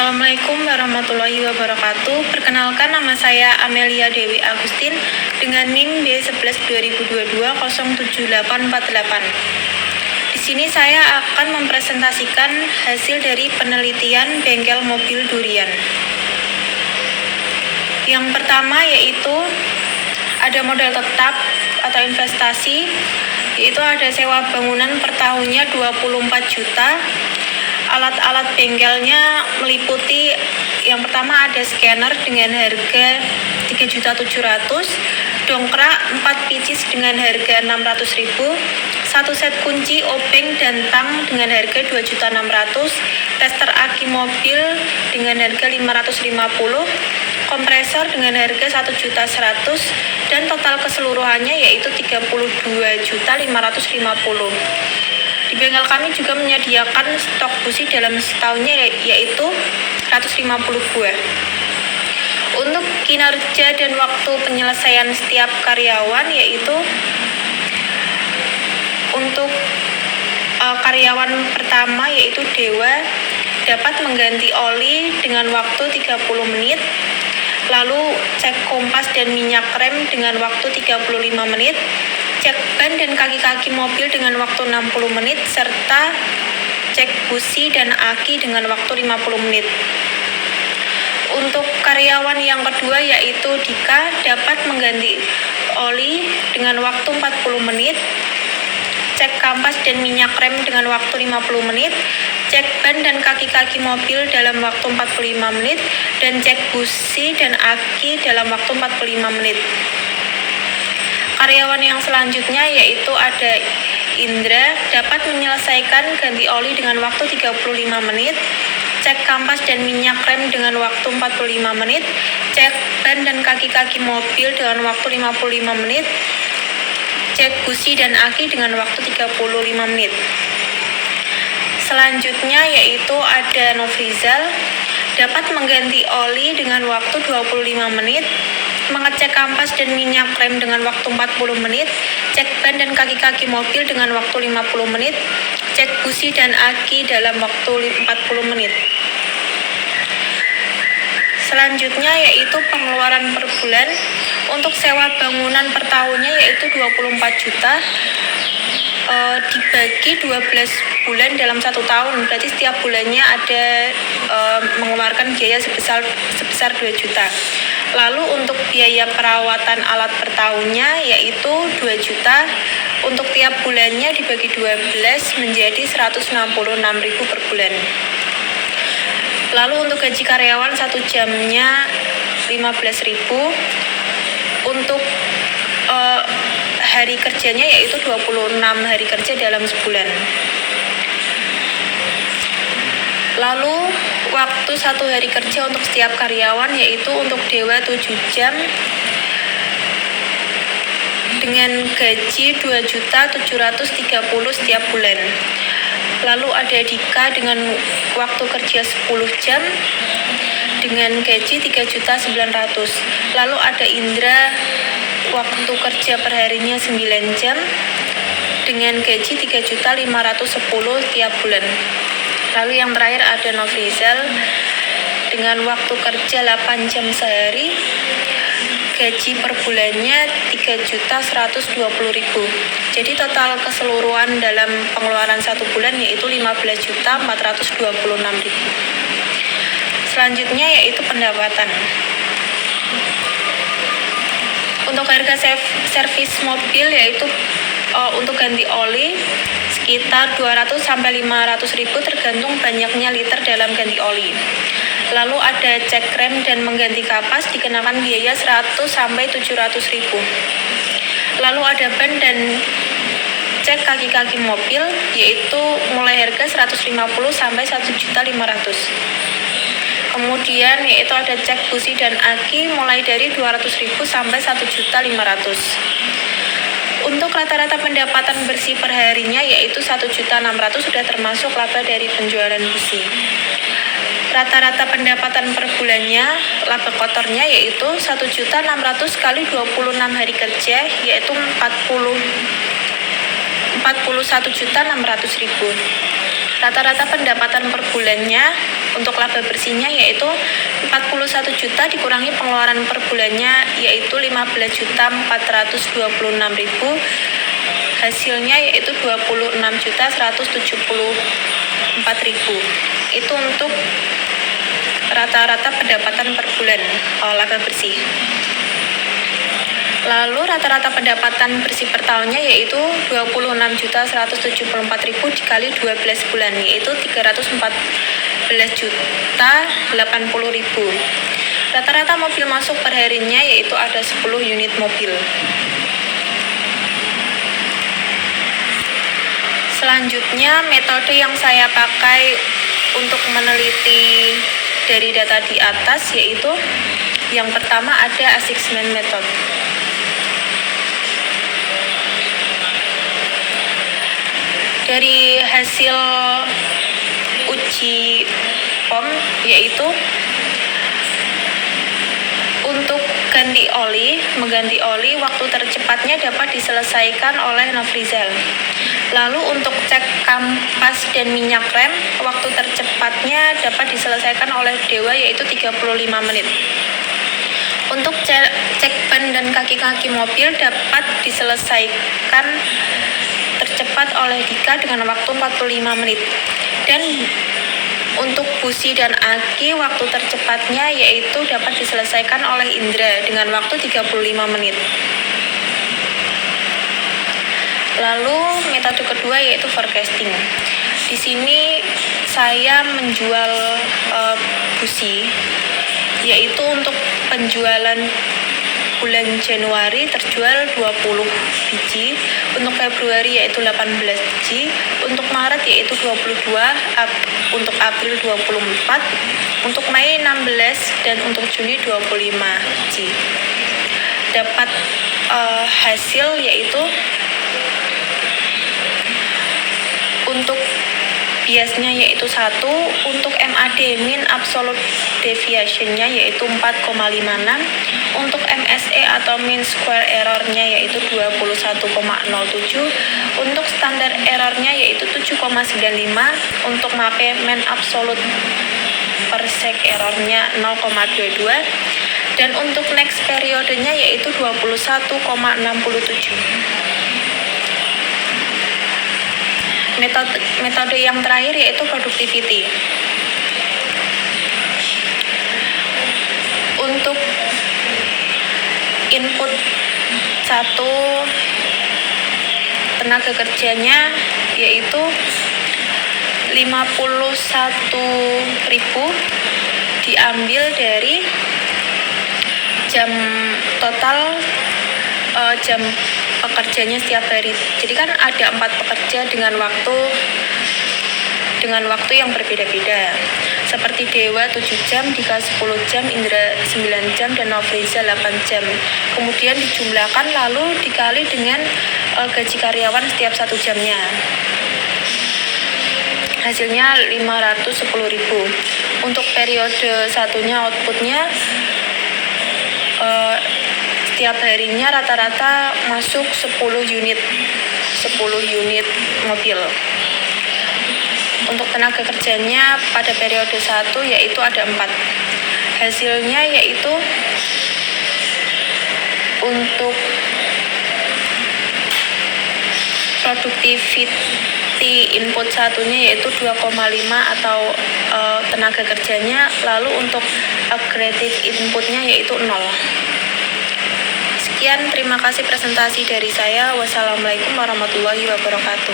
Assalamualaikum warahmatullahi wabarakatuh. Perkenalkan, nama saya Amelia Dewi Agustin dengan NIM B11-2022-07848. Di sini saya akan mempresentasikan hasil dari penelitian bengkel mobil durian. Yang pertama yaitu ada modal tetap atau investasi, yaitu ada sewa bangunan per tahunnya 24 juta. Alat-alat bengkelnya meliputi yang pertama ada scanner dengan harga 3.700.000, dongkrak 4 pieces dengan harga 600.000, satu set kunci obeng dan tang dengan harga 2.600.000, tester aki mobil dengan harga 550, kompresor dengan harga 1.100.000, dan total keseluruhannya yaitu 32.550.000. Di bengkel kami juga menyediakan stok busi dalam setahunnya yaitu 150 buah. Untuk kinerja dan waktu penyelesaian setiap karyawan yaitu untuk karyawan pertama yaitu Dewa dapat mengganti oli dengan waktu 30 menit, lalu cek kompas dan minyak rem dengan waktu 35 menit, cek ban dan kaki-kaki mobil dengan waktu 60 menit, serta cek busi dan aki dengan waktu 50 menit. Untuk karyawan yang kedua yaitu Dika dapat mengganti oli dengan waktu 40 menit, cek kampas dan minyak rem dengan waktu 50 menit, cek ban dan kaki-kaki mobil dalam waktu 45 menit, dan cek busi dan aki dalam waktu 45 menit. Karyawan yang selanjutnya yaitu ada Indra dapat menyelesaikan ganti oli dengan waktu 35 menit, cek kampas dan minyak rem dengan waktu 45 menit, cek ban dan kaki-kaki mobil dengan waktu 55 menit, cek busi dan aki dengan waktu 35 menit. Selanjutnya yaitu ada Nofrizal dapat mengganti oli dengan waktu 25 menit, mengecek kampas dan minyak rem dengan waktu 40 menit, cek ban dan kaki-kaki mobil dengan waktu 50 menit, cek busi dan aki dalam waktu 40 menit. Selanjutnya yaitu pengeluaran per bulan. Untuk sewa bangunan per tahunnya yaitu 24 juta, dibagi 12 bulan dalam 1 tahun, berarti setiap bulannya ada mengeluarkan biaya sebesar 2 juta. Lalu untuk biaya perawatan alat per tahunnya yaitu 2 juta, untuk tiap bulannya dibagi 12 menjadi 166.000 per bulan. Lalu untuk gaji karyawan 1 jamnya 15.000, untuk hari kerjanya yaitu 26 hari kerja dalam sebulan. Lalu waktu 1 hari kerja untuk setiap karyawan yaitu untuk Dewa 7 jam dengan gaji 2.730.000 setiap bulan. Lalu ada Dika dengan waktu kerja 10 jam dengan gaji 3.900.000. Lalu ada Indra waktu kerja per harinya 9 jam dengan gaji 3.510.000 tiap bulan. Lalu yang terakhir ada Nofrizal dengan waktu kerja 8 jam sehari, gaji per bulannya 3.120.000. Jadi total keseluruhan dalam pengeluaran 1 bulan yaitu 15.426.000. Selanjutnya yaitu pendapatan. Untuk harga servis mobil yaitu untuk ganti oli sekitar 200-500.000 tergantung banyaknya liter dalam ganti oli. Lalu ada cek rem dan mengganti kapas dikenakan biaya 100-700.000. Lalu ada ban dan cek kaki-kaki mobil yaitu mulai harga 150-1.500.000. Kemudian yaitu ada cek busi dan aki mulai dari 200.000 sampai 1.500.000. Untuk rata-rata pendapatan bersih per harinya yaitu 1.600.000 sudah termasuk laba dari penjualan busi. Rata-rata pendapatan per bulannya laba kotornya yaitu 1.600.000 kali 26 hari kerja yaitu 41.600.000. Rata-rata pendapatan per bulannya Untuk laba bersihnya yaitu 41 juta dikurangi pengeluaran per bulannya yaitu 15.426.000. Hasilnya yaitu 26.174.000. Itu untuk rata-rata pendapatan per bulan laba bersih. Lalu rata-rata pendapatan bersih per tahunnya yaitu 26.174.000 dikali 12 bulan yaitu 314.080.000. Rata-rata mobil masuk per harinya yaitu ada 10 unit mobil. Selanjutnya metode yang saya pakai untuk meneliti dari data di atas yaitu yang pertama ada assessment method. Dari hasil uji POM yaitu untuk mengganti oli waktu tercepatnya dapat diselesaikan oleh Nofrizal. Lalu untuk cek kampas dan minyak rem waktu tercepatnya dapat diselesaikan oleh Dewa yaitu 35 menit. Untuk cek ban dan kaki-kaki mobil dapat diselesaikan tercepat oleh Dika dengan waktu 45 menit. Dan untuk busi dan aki waktu tercepatnya yaitu dapat diselesaikan oleh Indra dengan waktu 35 menit. Lalu metode kedua yaitu forecasting. Di sini saya menjual busi yaitu untuk penjualan bulan Januari terjual 20 biji, untuk Februari yaitu 18 biji, untuk Maret yaitu 22, untuk April 24, untuk Mei 16 dan untuk Juni 25 biji. Dapat hasil yaitu untuk biasnya yaitu 1, untuk MAD mean absolute deviation-nya yaitu 4,56, untuk MSE atau mean square error-nya yaitu 21,07, untuk standar error-nya yaitu 7,95, untuk MAPE mean absolute persek error-nya 0,22, dan untuk next periodenya yaitu 21,67. Metode yang terakhir yaitu productivity. Untuk input 1 tenaga kerjanya yaitu 51.000 diambil dari jam total jam pekerjanya setiap hari. Jadi kan ada 4 pekerja dengan waktu yang berbeda-beda. Seperti Dewa 7 jam, Dika 10 jam, Indra 9 jam, dan Nofriza 8 jam. Kemudian dijumlahkan lalu dikali dengan gaji karyawan setiap 1 jamnya. Hasilnya 510.000. Untuk periode satunya outputnya setiap harinya rata-rata masuk 10 unit mobil. Untuk tenaga kerjanya pada periode 1 yaitu ada 4. Hasilnya yaitu untuk productivity input satunya yaitu 2,5 atau tenaga kerjanya, lalu untuk upgraded inputnya yaitu 0. Sekian, terima kasih presentasi dari saya. Wassalamualaikum warahmatullahi wabarakatuh.